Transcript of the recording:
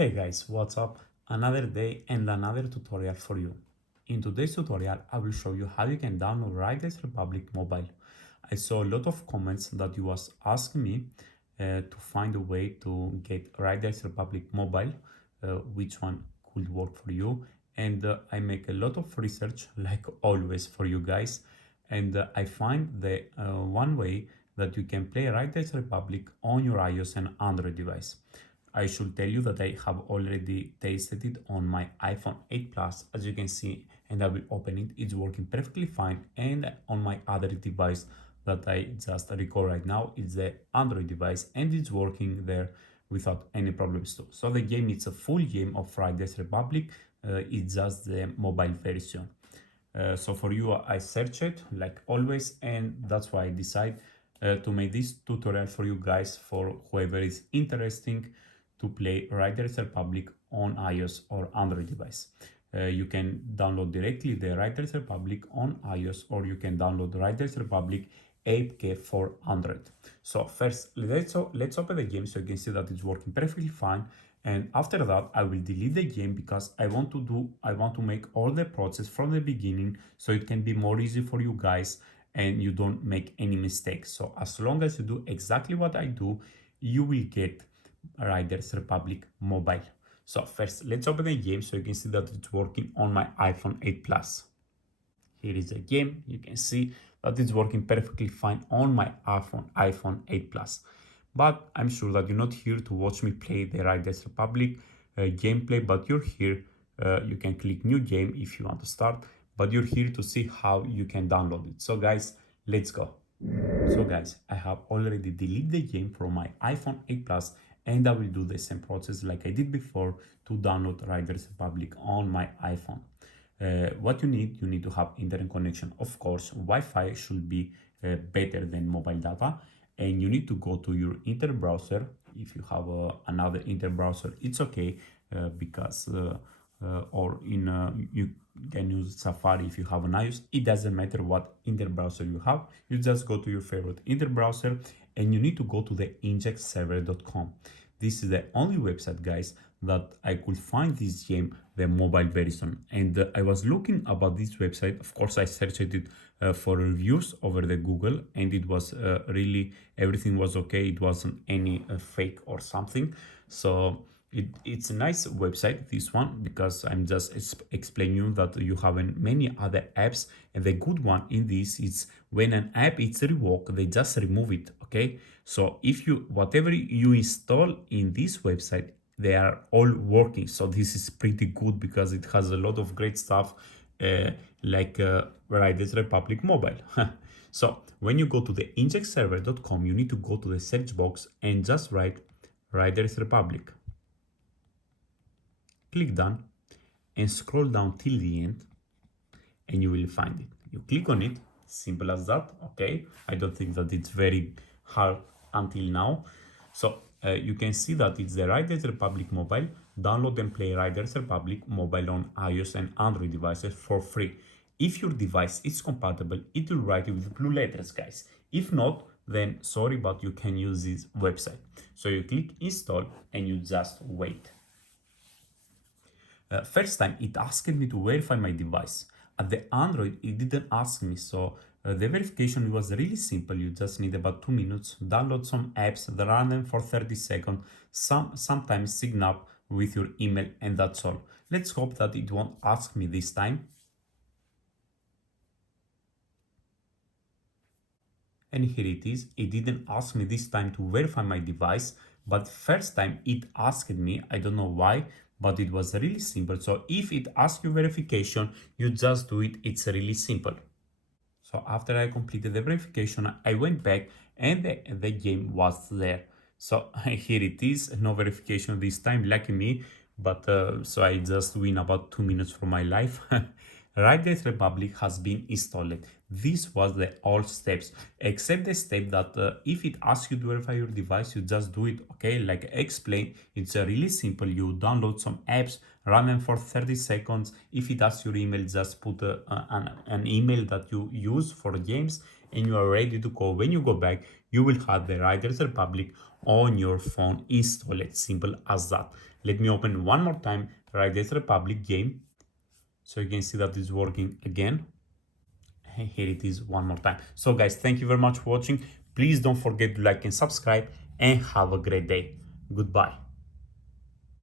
Hey guys, what's up? Another day and another tutorial for you. In today's tutorial, I will show you how you can download Riders Republic Mobile. I saw a lot of comments that you was asking me to find a way to get Riders Republic Mobile, which one could work for you. And I make a lot of research, like always for you guys. And I find the one way that you can play Riders Republic on your iOS and Android device. I should tell you that I have already tested it on my iPhone 8 Plus, as you can see, and I will open it. It's working perfectly fine. And on my other device that I just record right now, it's the Android device, and it's working there without any problems too. So the game, it's a full game of Riders Republic. It's just the mobile version. So for you, I search it like always, and that's why I decide to make this tutorial for you guys, for whoever is interesting to play Riders Republic on iOS or Android device. You can download directly the Riders Republic on iOS, or you can download Riders Republic APK for Android. So first, let's open the game so you can see that it's working perfectly fine. And after that, I will delete the game because I want to make all the process from the beginning so it can be more easy for you guys and you don't make any mistakes. So as long as you do exactly what I do, you will get Riders Republic Mobile. So first, let's open the game so you can see that it's working on my iPhone 8 Plus. Here is the game. You can see that it's working perfectly fine on my iPhone 8 Plus. But I'm sure that you're not here to watch me play the Riders Republic gameplay, but you're here. You can click new game if you want to start, but you're here to see how you can download it. So guys, let's go. So guys, I have already deleted the game from my iPhone 8 Plus, and I will do the same process like I did before to download Riders Republic on my iPhone. What you need to have internet connection. Of course, Wi-Fi should be better than mobile data, and you need to go to your internet browser. If you have another internet browser, it's okay because you can use Safari if you have an iOS. It doesn't matter what internet browser you have. You just go to your favorite internet browser, and you need to go to the injectserver.com. This is the only website, guys, that I could find this game, the mobile version. And I was looking about this website. Of course, I searched it for reviews over the Google, and it was really, everything was okay. It wasn't any fake or something. So it's a nice website, this one, because I'm just explaining you that you have many other apps, and the good one in this is when an app is revoked, they just remove it. Okay, so if you whatever you install in this website, they are all working. So this is pretty good because it has a lot of great stuff like Riders Republic Mobile. So when you go to the injectserver.com, you need to go to the search box and just write Riders Republic. Click done and scroll down till the end, and you will find it. You click on it, simple as that. Okay, I don't think that it's very hard until now. So you can see that it's the Riders Republic Mobile. Download and play Riders Republic Mobile on iOS and Android devices for free. If your device is compatible, it will write it with blue letters, guys. If not, then sorry, but you can use this website. So you click install and you just wait. First time it asked me to verify my device. At the Android, it didn't ask me, so the verification was really simple. You just need about 2 minutes, download some apps, run them for 30 seconds, sometimes sign up with your email, and that's all. Let's hope that it won't ask me this time. And here it is. It didn't ask me this time to verify my device, but first time it asked me. I don't know why, but it was really simple. So if it asks you verification, you just do it. It's really simple. So after I completed the verification, I went back and the game was there. So here it is, no verification this time, lucky me. But so I just win about 2 minutes from my life. Riders Republic has been installed. This was the all steps, except the step that if it asks you to verify your device, you just do it. Okay, like I explained, it's really simple. You download some apps, run them for 30 seconds. If it asks your email, just put an email that you use for games, and you are ready to go. When you go back, you will have the Riders Republic on your phone installed. It's simple as that. Let me open one more time Riders Republic game so you can see that it's working again. And here it is one more time. So guys, thank you very much for watching. Please don't forget to like and subscribe, and have a great day. Goodbye.